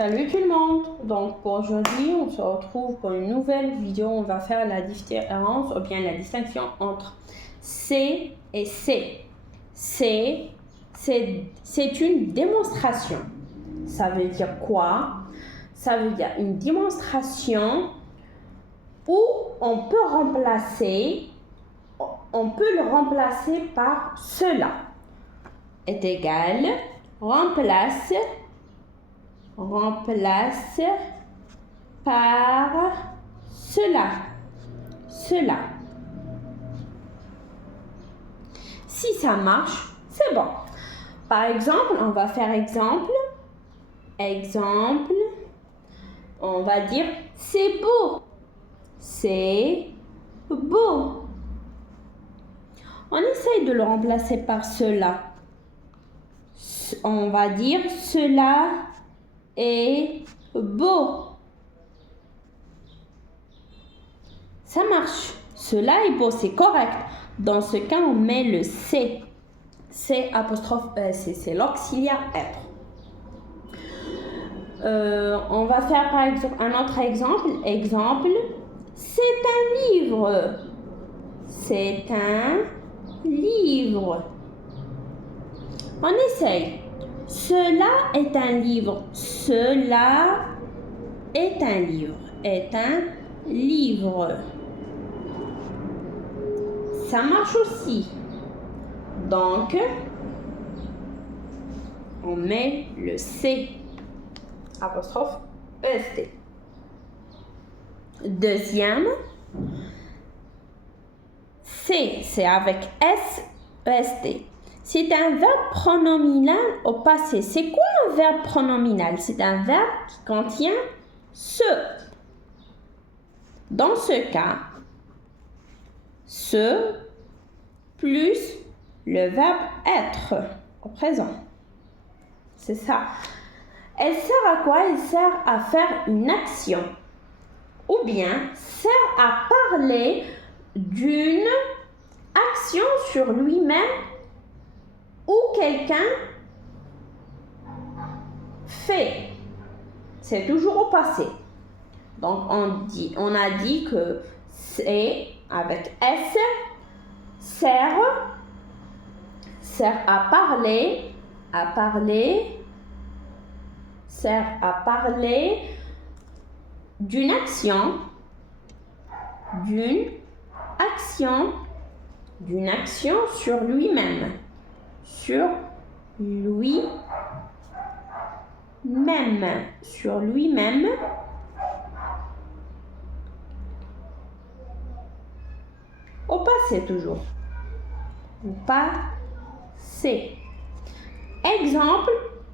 Salut tout le monde! Donc pour aujourd'hui, on se retrouve pour une nouvelle vidéo. On va faire la différence ou bien la distinction entre C et C. C, c'est une démonstration. Ça veut dire quoi? Ça veut dire une démonstration où on peut le remplacer par cela. Est égal, remplace par cela. Si ça marche, c'est bon. Par exemple, on va faire exemple. On va dire c'est beau. C'est beau. On essaye de le remplacer par cela. On va dire cela est beau. Ça marche. Cela est beau, c'est correct. Dans ce cas, on met le C. C apostrophe C, c'est l'auxiliaire être. On va faire par exemple un autre exemple. C'est un livre. C'est un livre. On essaye. Cela est un livre. Cela est un livre. Est un livre. Ça marche aussi. Donc, on met le C apostrophe EST. Deuxième, C, c'est avec S, EST. C'est un verbe pronominal au passé. C'est quoi un verbe pronominal? C'est un verbe qui contient ce. Dans ce cas, ce plus le verbe être au présent. C'est ça. Elle sert à quoi? Elle sert à faire une action. Ou bien sert à parler d'une action sur lui-même ou quelqu'un fait. C'est toujours au passé. Donc on a dit que c'est avec S sert à parler d'une action sur lui-même. Au passé toujours. Au passé. Exemple,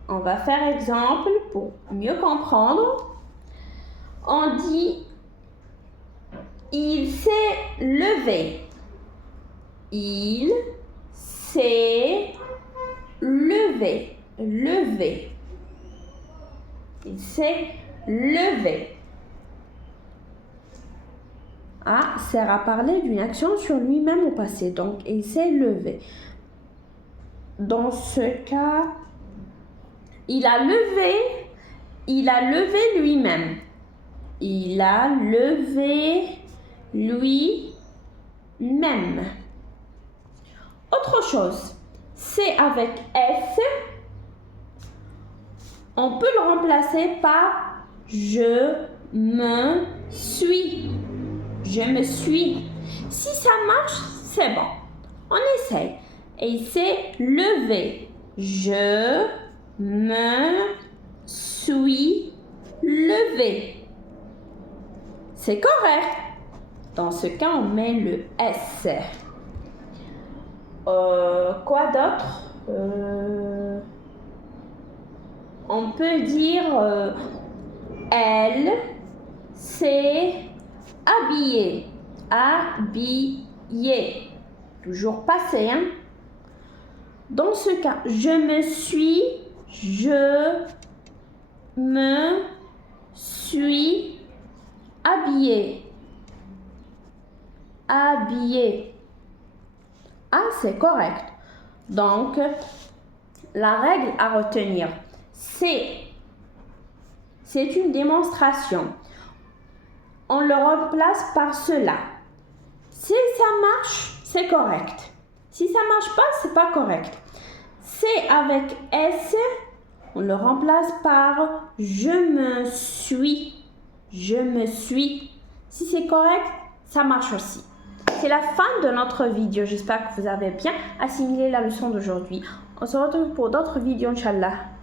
on va faire exemple pour mieux comprendre. On dit il s'est levé. Il s'est levé. Il s'est levé. A sert à parler d'une action sur lui-même au passé. Donc, il s'est levé. Dans ce cas, il a levé lui-même. Il a levé lui-même. Autre chose, c'est avec S. On peut le remplacer par je me suis. Je me suis. Si ça marche, c'est bon. On essaye. Et il s'est levé. Je me suis levé. C'est correct. Dans ce cas, on met le S. Quoi d'autre? On peut dire elle s'est habillée. Habillée. Toujours passé, hein? Dans ce cas, je me suis habillée. Habillée. Ah, c'est correct. Donc, la règle à retenir, c'est c'est une démonstration. On le remplace par cela. Si ça marche, c'est correct. Si ça marche pas, c'est pas correct. C'est avec S, on le remplace par je me suis. Je me suis. Si c'est correct, ça marche aussi. C'est la fin de notre vidéo. J'espère que vous avez bien assimilé la leçon d'aujourd'hui. On se retrouve pour d'autres vidéos, Inch'Allah.